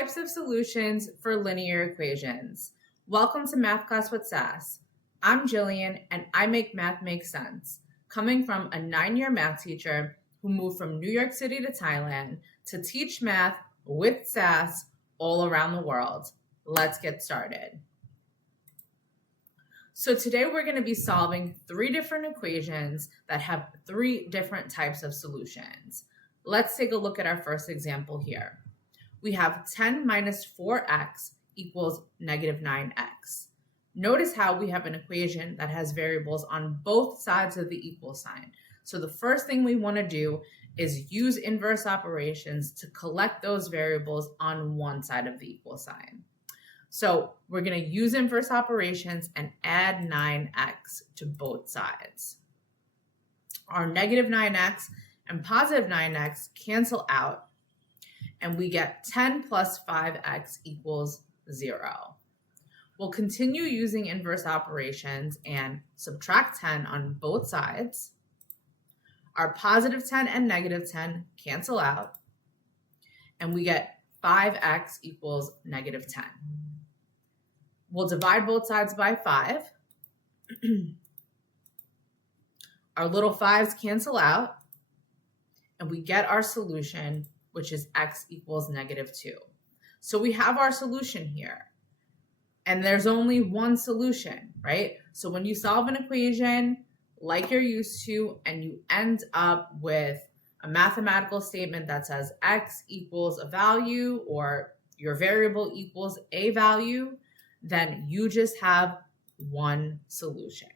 Types of solutions for linear equations. Welcome to Math Class with Sass. I'm Jillian, and I make math make sense, coming from a 9-year math teacher who moved from New York City to Thailand to teach math with sass all around the world. Let's get started. So today we're going to be solving 3 different equations that have 3 different types of solutions. Let's take a look at our first example here. We have 10 minus 4x equals negative 9x. Notice how we have an equation that has variables on both sides of the equal sign. So the first thing we want to do is use inverse operations to collect those variables on one side of the equal sign. So we're going to use inverse operations and add 9x to both sides. Our negative 9x and positive 9x cancel out, and we get 10 plus 5x equals 0. We'll continue using inverse operations and subtract 10 on both sides. Our positive 10 and negative 10 cancel out, and we get 5x equals negative 10. We'll divide both sides by 5. Our little 5's cancel out, and we get our solution, which is x equals negative 2. So we have our solution here. And there's only one solution, right? So when you solve an equation like you're used to, and you end up with a mathematical statement that says x equals a value or your variable equals a value, then you just have one solution.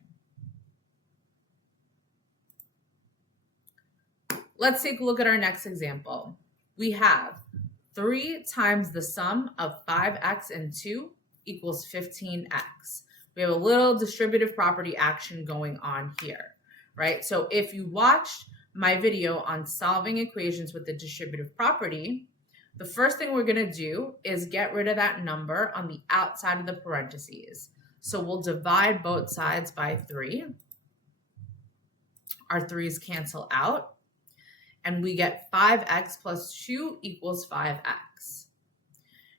Let's take a look at our next example. We have 3 times the sum of 5x and 2 equals 15x. We have a little distributive property action going on here, right? So if you watched my video on solving equations with the distributive property, the first thing we're going to do is get rid of that number on the outside of the parentheses. So we'll divide both sides by 3. Our 3's cancel out, and we get 5x plus 2 equals 5x.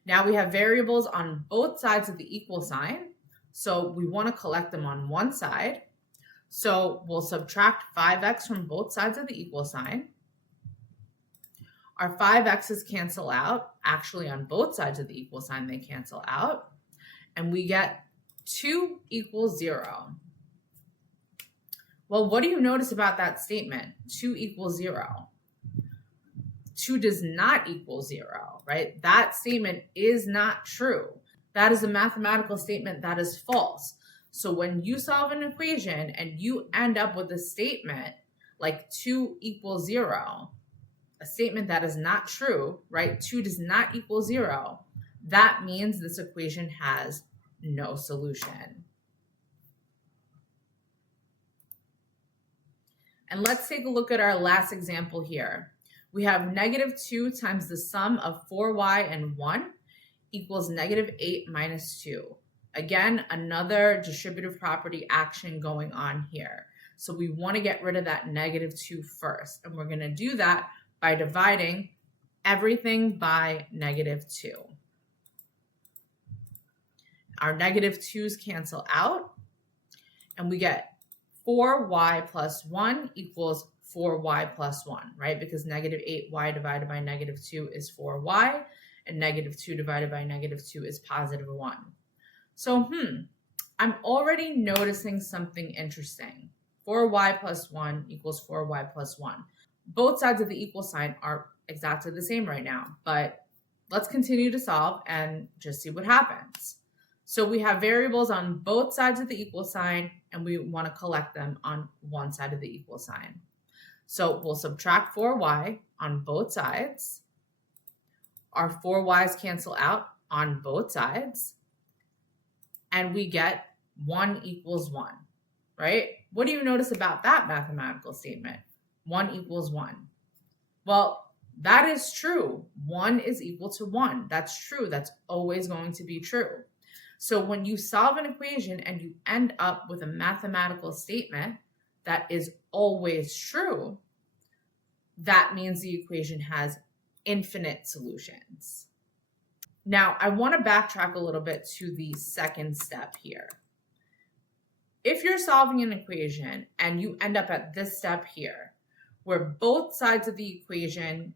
Now we have variables on both sides of the equal sign, so we want to collect them on one side. So we'll subtract 5x from both sides of the equal sign. Our 5x's cancel out. Actually, on both sides of the equal sign, they cancel out. And we get 2 equals 0. Well, what do you notice about that statement? 2 equals 0. 2 does not equal 0, right? That statement is not true. That is a mathematical statement that is false. So when you solve an equation and you end up with a statement like 2 equals 0, a statement that is not true, right? 2 does not equal 0. That means this equation has no solution. And let's take a look at our last example here. We have negative 2 times the sum of 4y and 1 equals negative 8 minus 2. Again, another distributive property action going on here. So we want to get rid of that negative 2 first. And we're going to do that by dividing everything by negative 2. Our negative 2's cancel out, and we get 4y plus 1 equals 4y plus 1, right? Because negative 8y divided by negative 2 is 4y, and negative 2 divided by negative 2 is positive 1. So, I'm already noticing something interesting. 4y plus 1 equals 4y plus 1. Both sides of the equal sign are exactly the same right now, but let's continue to solve and just see what happens. So we have variables on both sides of the equal sign, and we want to collect them on one side of the equal sign. So we'll subtract 4y on both sides. Our 4y's cancel out on both sides. And we get 1 equals 1, right? What do you notice about that mathematical statement? 1 equals 1. Well, that is true. 1 is equal to 1. That's true. That's always going to be true. So when you solve an equation and you end up with a mathematical statement that is always true, that means the equation has infinite solutions. Now, I want to backtrack a little bit to the second step here. If you're solving an equation and you end up at this step here, where both sides of the equation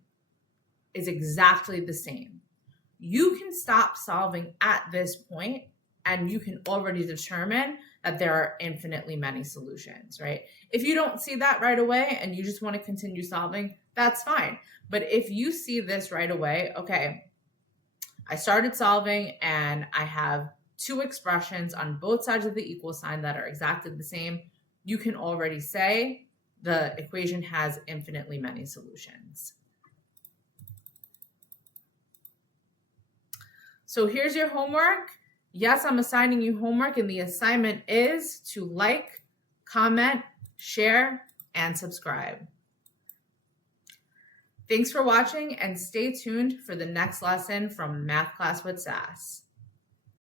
is exactly the same, you can stop solving at this point and you can already determine that there are infinitely many solutions, right? If you don't see that right away and you just want to continue solving, that's fine. But if you see this right away, okay, I started solving and I have two expressions on both sides of the equal sign that are exactly the same, you can already say the equation has infinitely many solutions. So here's your homework. Yes, I'm assigning you homework, and the assignment is to like, comment, share, and subscribe. Thanks for watching, and stay tuned for the next lesson from Math Class with Sass.